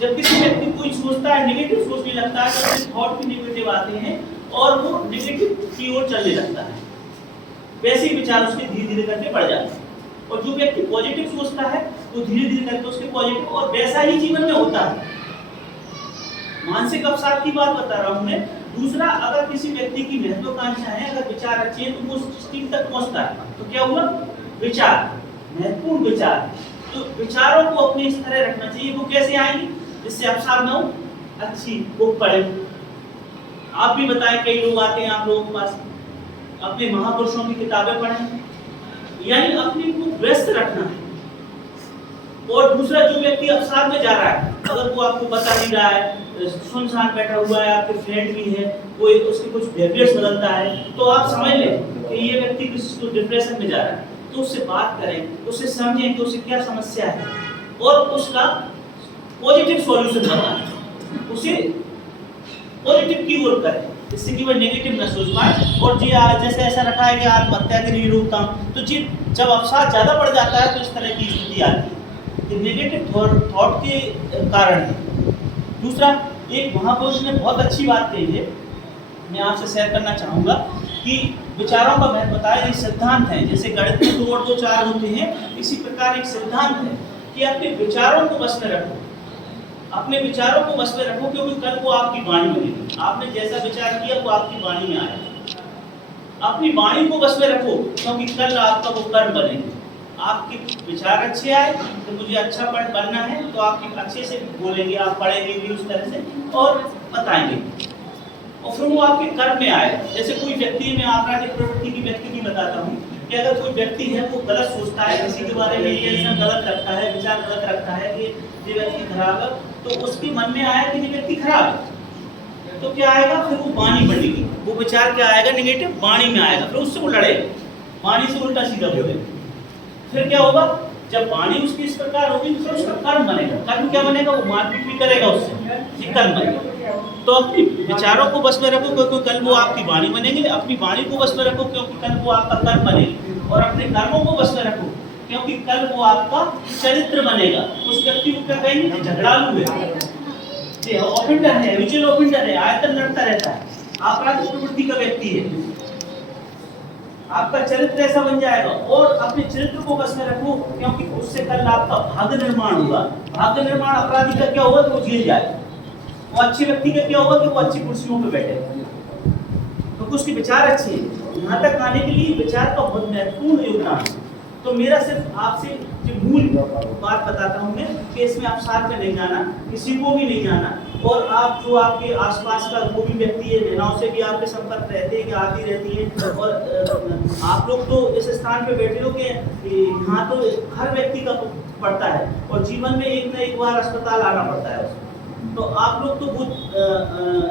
जब किसी व्यक्ति कोई सोचता है, नेगेटिव सोचने लगता है, तो उसके थॉट भी नेगेटिव आते हैं और वो नेगेटिव की ओर चलने लगता है। वैसे ही विचार उसके धीरे धीरे करके बढ़ जाते हैं। और जो व्यक्ति पॉजिटिव सोचता है वो धीरे धीरे करके उसके पॉजिटिव, और वैसा ही जीवन में होता है। मानसिक अवसाद की बात बता रहा हूं मैं। दूसरा, अगर किसी व्यक्ति की महत्वाकांक्षा है, अगर विचार अच्छे हैं, तो वो उस स्थिति तक पहुंचता है। तो क्या हुआ? विचार, महत्वपूर्ण विचार। तो विचारों को अपने इस तरह रखना चाहिए। वो कैसे आएंगे? जिससे अवसाद ना हो। अच्छी बुक पढ़े। आप भी बताएं, कई लोग आते हैं आप लोगों के पास, अपने महापुरुषों की किताबें पढ़ें, यानी अपने को व्यस्त रखना है। और दूसरा, जो व्यक्ति अवसाद में जा रहा है, अगर वो आपको बता नहीं रहा है, सुनसान बैठा हुआ है, आपके फ्रेंड भी है, वो उसके कुछ बिहेवियर्स बदलता है, तो आप समझ लें कि ये व्यक्ति किसी डिप्रेशन में जा रहा है। तो उससे बात करें, उससे समझें कि उसे क्या समस्या है और उसका पॉजिटिव सॉल्यूशन बताएं, उसे पॉजिटिव की ओर करें, जिससे कि वह नेगेटिव न सोच पाए। और जी जैसे ऐसा रखा है कि आत्महत्या के लिए रोकथाम, तो जी जब अवसाद ज़्यादा बढ़ जाता है तो इस तरह की स्थिति आती है, ये नेगेटिव थॉट के कारण है। दूसरा, एक महापुरुष ने बहुत अच्छी बात कही है, मैं आपसे शेयर करना चाहूँगा कि विचारों का महत्व बताया। ये सिद्धांत है, जैसे गणित में 2 और 2 4 होते हैं, इसी प्रकार एक सिद्धांत है कि अपने विचारों को बस में रखो, अपने विचारों को बस में रखो, क्योंकि कल वो आपकी वाणी बनेगी। आपने जैसा विचार किया वो आपकी वाणी में आएगा। अपनी वाणी को बस में रखो, क्योंकि कल आपका वो कर्म बनेगा। आपके विचार अच्छे आए तो मुझे अच्छा बनना है, तो आप अच्छे से बोलेंगे, आप पढ़ेंगे भी उस तरह से और बताएंगे, और फिर वो आपके कर्म में आए। जैसे कोई व्यक्ति, मैं आपराधिक प्रवृत्ति की व्यक्ति की बताता हूँ कि अगर कोई व्यक्ति है वो गलत सोचता है, किसी के बारे में इंटेंशन गलत रखता है, विचार गलत रखता है कि ये व्यक्ति खराब है, तो उसके मन में आया कि ये व्यक्ति खराब है, तो क्या आएगा? फिर वो वाणी बढ़ेगी। वो विचार क्या आएगा? नेगेटिव, वाणी में आएगा। फिर उससे वो लड़ेगा, वाणी से उल्टा सीधा बोलेगा। फिर क्या होगा? जब वाणी उसकी इस प्रकार होगी तो उसका कर्म बनेगा। कर्म क्या बनेगा? वो मारपीट भी करेगा उससे, ये कर्म बनेगा। तो अपनी विचारों को बस में रखो, क्योंकि कल वो आपकी वाणी बनेंगे। अपनी वाणी को बस में रखो, क्योंकि कल वो आपका कर्म बनेगा। और अपने कर्मों को बस में रखो, क्योंकि कल वो आपका चरित्र बनेगा। उस व्यक्ति को क्या कहेंगे? झगड़ालू है, ऑफेंडर है, विजुअल ऑफेंडर है, आयतन लड़ता रहता है, आपराधिक प्रवृत्ति का व्यक्ति है। आपका चरित्र ऐसा बन जाएगा। और अपने चरित्र को बस में रखो, क्योंकि उससे कल आपका भाग्य निर्माण होगा। भाग्य निर्माण अपराधी का क्या होगा? तो वो जेल जाएगा। वो अच्छे व्यक्ति का क्या होगा? कि वो अच्छी कुर्सियों पे बैठे, क्योंकि उसके विचार अच्छे हैं। यहाँ तक आने के लिए विचार का बहुत महत्वपूर्ण योगदान है। तो मेरा सिर्फ आपसे जो मूल बात बताता हूँ मैं, कि इसमें आप साथ में नहीं जाना, किसी को भी नहीं जाना। और आप जो आपके आसपास का वो भी व्यक्ति है, महिलाओं से भी आपके संपर्क रहते हैं कि आती रहती है, और आप लोग तो इस स्थान पे बैठे हो कि यहाँ तो हर व्यक्ति का पड़ता है, और जीवन में एक न एक बार अस्पताल आना पड़ता है उसको। तो आप लोग तो बहुत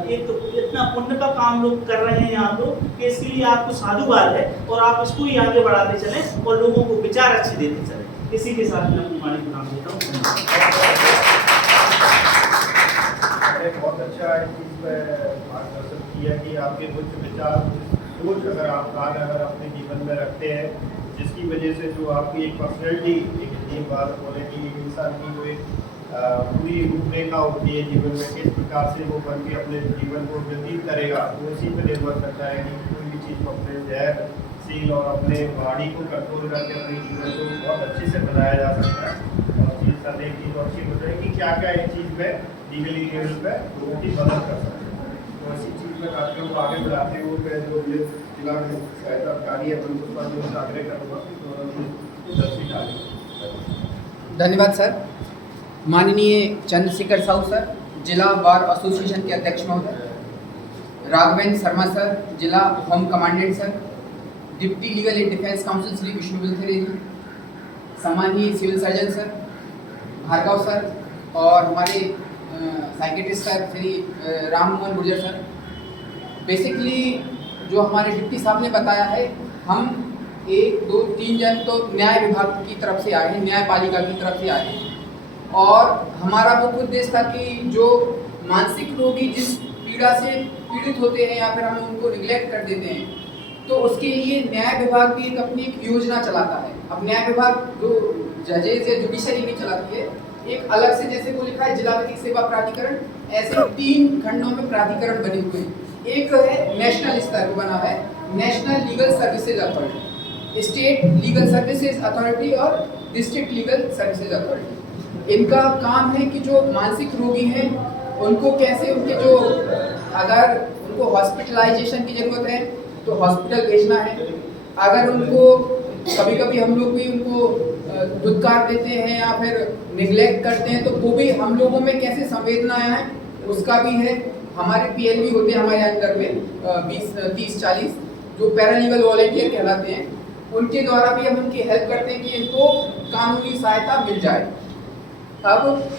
एक इतना पुण्य का काम लोग कर रहे हैं यहाँ तो, कि इसके लिए आपको साधुवाद है। और आप इसको ही आगे बढ़ाते चलें और लोगों को विचार अच्छे देते चलें। इसी के साथ मैं अपनी वाणी को नाम देता हूँ। बहुत अच्छा इस पर मार्गदर्शन किया कि आपके कुछ विचार, सोच अगर आप अगर अपने जीवन में रखते हैं, जिसकी वजह से जो आपकी एक पर्सनैलिटी, एक बात बोले कि इंसान की जो एक पूरी रूपरेखा होती है जीवन में, किस प्रकार से वो बन के अपने जीवन को व्यतीत करेगा, वो इसी पर निर्भर करता है कि कोई भी चीज़ को अपने जहरशील और अपने बॉडी को कंट्रोल करके अपने जीवन को बहुत अच्छे से बनाया जा सकता है। और चीज़ का एक चीज़ अच्छी हो जाए कि क्या क्या एक चीज़ में लीगली लेवल पर लोगों की मदद कर सकते हैं। तो इसी चीज़ में कार्यक्रम को आगे बढ़ाते हुए मैं जो ये जिला सहायता अधिकारी है उनको आग्रह करूँगा। धन्यवाद सर। माननीय चंद्रशेखर साहू सर, जिला बार एसोसिएशन के अध्यक्ष महोदय, राघवेंद्र शर्मा सर, जिला home commandant sir, deputy legal and defence counsel Shri Vishnu ji, सम्माननीय civil surgeon sir Bhargav sir, और हमारे psychiatrist sir Shri Ram Mohan Gurjar sir. Basically जो हमारे डिप्टी साहब ने बताया है, हम 1 2 3 जन तो न्याय विभाग की तरफ से आए हैं, न्यायपालिका की तरफ से आए हैं, और हमारा मुख्य उद्देश्य था कि जो मानसिक रोगी जिस पीड़ा से पीड़ित होते हैं या फिर हम उनको निगलेक्ट कर देते हैं, तो उसके लिए न्याय विभाग भी अपनी एक योजना चलाता है। अब न्याय विभाग जो जजेज या जुडिशरी नहीं चलाती है, एक अलग से जैसे वो लिखा है जिला विधिक सेवा प्राधिकरण, ऐसे 3 खंडों में प्राधिकरण बने हुए हैं। एक है नेशनल स्तर पर बना है national legal services authority, state legal services authority और डिस्ट्रिक्ट लीगल सर्विसेज अथॉरिटी। इनका काम है कि जो मानसिक रोगी हैं उनको कैसे उनके जो अगर उनको हॉस्पिटलाइजेशन की ज़रूरत है तो हॉस्पिटल भेजना है, अगर उनको कभी कभी हम लोग भी उनको धुतकार देते हैं या फिर निगलेक्ट करते हैं तो वो भी हम लोगों में कैसे संवेदनाएं हैं उसका भी है। हमारे पीएलवी होते हैं हमारे अंदर में 20-30-40 जो पैरालीगल वॉलंटियर कहलाते हैं, उनके द्वारा भी हम उनकी हेल्प करते हैं कि इनको कानूनी सहायता मिल जाए। अब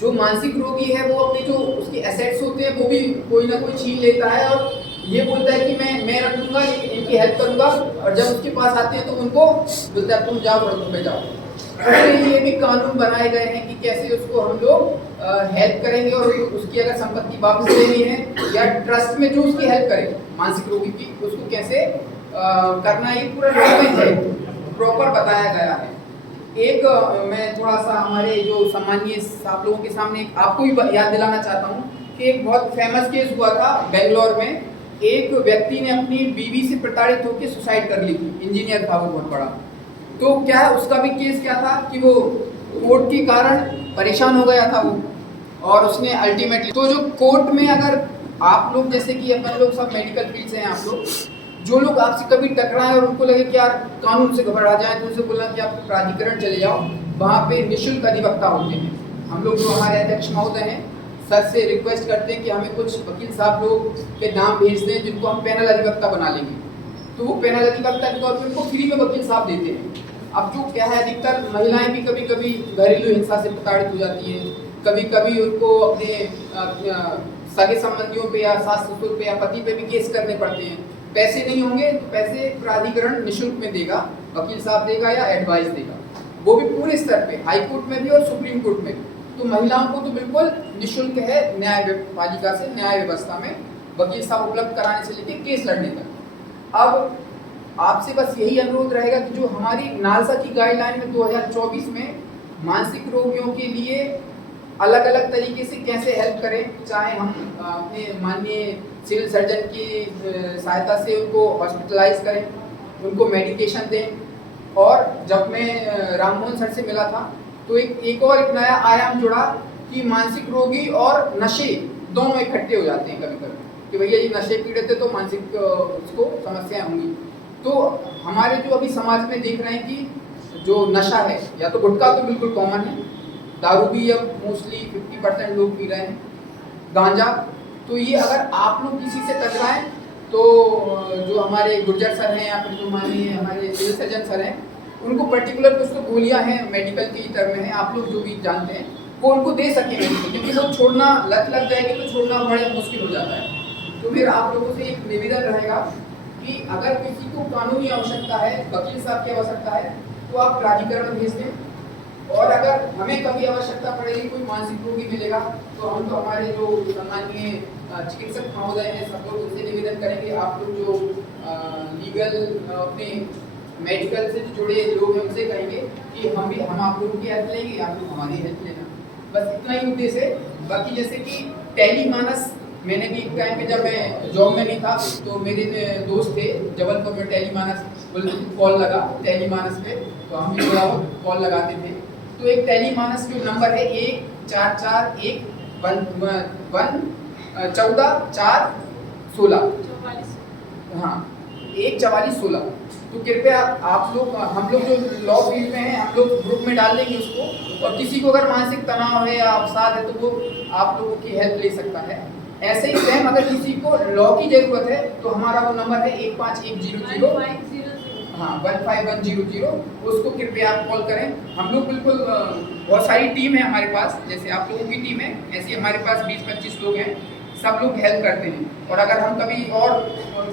जो मानसिक रोगी है वो अपने जो उसके एसेट्स होते हैं वो भी कोई ना कोई छीन लेता है और ये बोलता है कि मैं रखूंगा, इनकी हेल्प करूंगा, और जब उसके पास आते हैं तो उनको बोलता है तुम जाओ और तुम जाओ। इसलिए ये भी कानून बनाए गए हैं कि कैसे उसको हम लोग हेल्प करेंगे और उसकी अगर संपत्ति वापस लेनी है या ट्रस्ट में जो उसकी हेल्प करे मानसिक रोगी की उसको कैसे करना है, ये पूरा डॉक्यूमेंट है, प्रॉपर बताया गया है। एक मैं थोड़ा सा हमारे जो सम्मानीय आप लोगों के सामने आपको भी याद दिलाना चाहता हूँ कि एक बहुत फेमस केस हुआ था बेंगलोर में। एक व्यक्ति ने अपनी बीवी से प्रताड़ित होकर सुसाइड कर ली थी, इंजीनियर था वो बहुत बड़ा। तो क्या है उसका भी केस क्या था कि वो कोर्ट के कारण परेशान हो गया था वो, और उसने अल्टीमेटली तो जो कोर्ट में अगर आप लोग जैसे कि अपन लोग सब मेडिकल फील्ड से हैं, आप लोग जो लोग आपसे कभी टकराएं और उनको लगे कि यार कानून से घबरा जाए तो उनसे बोलना कि आप प्राधिकरण चले जाओ, वहाँ पे निःशुल्क अधिवक्ता होते हैं। हम लोग जो हमारे अध्यक्ष महोदय हैं सर से रिक्वेस्ट करते हैं कि हमें कुछ वकील साहब लोग के नाम भेज दें जिनको हम पैनल अधिवक्ता बना लेंगे, तो वो पैनल अधिवक्ता के तौर पर उनको फ्री में वकील साहब देते हैं। अब जो क्या है अधिकतर महिलाएं भी कभी कभी घरेलू हिंसा से प्रताड़ित हो जाती हैं, कभी कभी उनको अपने सगे संबंधियों पे या सास ससुर पे या पति पे भी केस करने पड़ते हैं। पैसे नहीं होंगे तो पैसे प्राधिकरण निःशुल्क में देगा, वकील साहब देगा या एडवाइस देगा, वो भी पूरे स्तर पे, हाई कोर्ट में भी और सुप्रीम कोर्ट में भी। तो महिलाओं को तो बिल्कुल निःशुल्क है न्यायपालिका से, न्याय व्यवस्था में वकील साहब उपलब्ध कराने से लेकर केस लड़ने तक। अब आपसे बस यही अनुरोध रहेगा कि जो हमारी नालसा की गाइडलाइन में 2024 में मानसिक रोगियों के लिए अलग अलग तरीके से कैसे हेल्प करें, चाहे हम अपने माननीय सिविल सर्जन की सहायता से उनको हॉस्पिटलाइज करें, उनको मेडिकेशन दें। और जब मैं राममोहन सर से मिला था तो एक और एक नया आयाम जुड़ा कि मानसिक रोगी और नशे दोनों इकट्ठे हो जाते हैं कभी कभी कि भैया ये नशे पीड़ित है तो मानसिक उसको समस्याएं होंगी। तो हमारे जो अभी समाज में देख रहे हैं कि जो नशा है, या तो गुटखा तो बिल्कुल कॉमन है, दारू भी अब मोस्टली 50% लोग पी रहे हैं, गांजा। तो ये अगर आप लोग किसी से टकराएं तो जो हमारे गुर्जर सर हैं या फिर जो माननीय हमारे सिविल सर्जन सर हैं, उनको पर्टिकुलर कुछ तो गोलियां हैं मेडिकल की टर्म में है, आप लोग जो भी जानते हैं वो उनको दे सकेंगे, क्योंकि वो छोड़ना लत लग जाएगी तो छोड़ना बड़ा मुश्किल हो जाता है। तो फिर आप लोगों से एक निवेदन रहेगा कि अगर किसी को कानूनी आवश्यकता है, वकील साहब की आवश्यकता है, तो आप प्राधिकरण भेज दें, और अगर हमें कभी आवश्यकता पड़ेगी, कोई मानसिक रोगी मिलेगा तो हम तो हमारे जो सम्मानीय चिकित्सक महोदय हैं सब लोग उनसे निवेदन करेंगे, आप लोग जो लीगल अपने मेडिकल से जुड़े लोग हैं उनसे कहेंगे कि हम आप लोगों की हेल्प लेंगे, आप लोग हमारी हेल्प लेना। बस इतना ही उद्देश्य है। बाकी जैसे कि टेलीमानस, मैंने भी एक टाइम पे जब मैं जॉब में नहीं था तो मेरे दोस्त थे जबलपुर में, टेलीमानस कॉल लगा टेलीमानस पे, तो हम भी थोड़ा कॉल लगाते थे। तो एक टेलीमानस जो नंबर है 14411416, हाँ 14416। तो कृपया आप लोग, हम लोग जो लॉ फील्ड में हैं, हम लोग ग्रुप में डाल देंगे उसको, और किसी को अगर मानसिक तनाव है या अवसाद है तो वो आप लोगों की हेल्प ले सकता है। ऐसे ही सेम अगर किसी को लॉ की जरूरत है तो हमारा वो नंबर है 15100, हाँ 15100, उसको कृपया आप कॉल करें। हम लोग बिल्कुल बहुत सारी टीम है हमारे पास, जैसे आप लोगों की टीम है ऐसे हमारे पास 20-25 लोग हैं, सब लोग हेल्प करते हैं। और अगर हम कभी और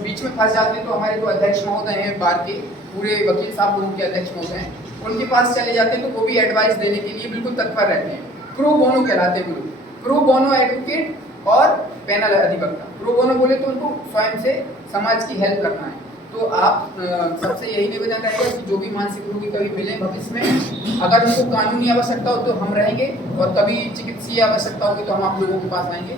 बीच में फंस जाते हैं तो हमारे जो अध्यक्ष महोदय हैं बार के, पूरे वकील साहब लोगों के अध्यक्ष महोदय हैं, उनके पास चले जाते हैं तो वो भी एडवाइस देने के लिए बिल्कुल तत्पर रहते हैं। प्रो बोनो कहलाते हैं ग्रुप, प्रो बोनो एडवोकेट और पैनल अधिवक्ता। प्रो बोनो बोले तो उनको स्वयं से समाज की हेल्प करना है, तो आप सबसे यही निवेदन रहेगा कि जो भी मानसिक रोगी कभी मिले भविष्य में, अगर उनको कानूनी आवश्यकता हो तो हम रहेंगे, और कभी चिकित्सीय आवश्यकता होगी तो हम आप लोगों के पास आएंगे।